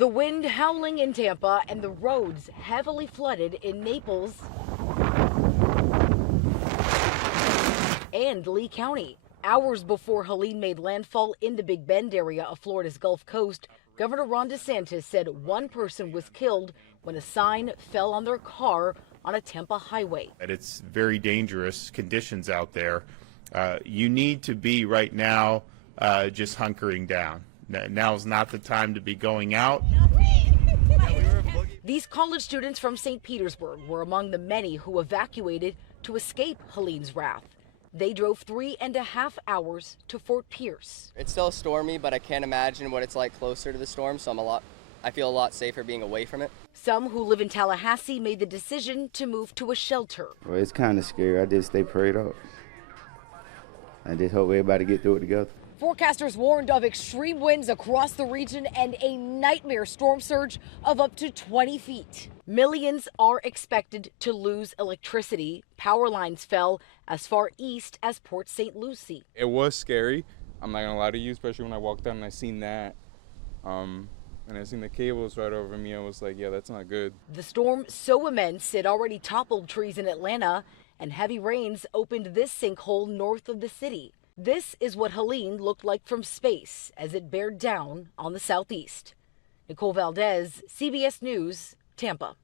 The wind howling in Tampa and the roads heavily flooded in Naples and Lee County. Hours before Helene made landfall in the Big Bend area of Florida's Gulf Coast, Governor Ron DeSantis said one person was killed when a sign fell on their car on a Tampa highway. It's very dangerous conditions out there. You need to be right now just hunkering down. Now's not the time to be going out. These college students from St. Petersburg were among the many who evacuated to escape Helene's wrath. They drove 3.5 hours to Fort Pierce. It's still stormy, but I can't imagine what it's like closer to the storm, so I feel a lot safer being away from it. Some who live in Tallahassee made the decision to move to a shelter. Well, it's kind of scary. I just stay prayed up. I just hope everybody get through it together. Forecasters warned of extreme winds across the region and a nightmare storm surge of up to 20 feet. Millions are expected to lose electricity. Power lines fell as far east as Port St. Lucie. It was scary. I'm not gonna lie to you, especially when I walked out and I seen that. And I seen the cables right over me. I was like, yeah, that's not good. The storm so immense it already toppled trees in Atlanta, and heavy rains opened this sinkhole north of the city. This is what Helene looked like from space as it bared down on the southeast. Nicole Valdez, CBS News, Tampa.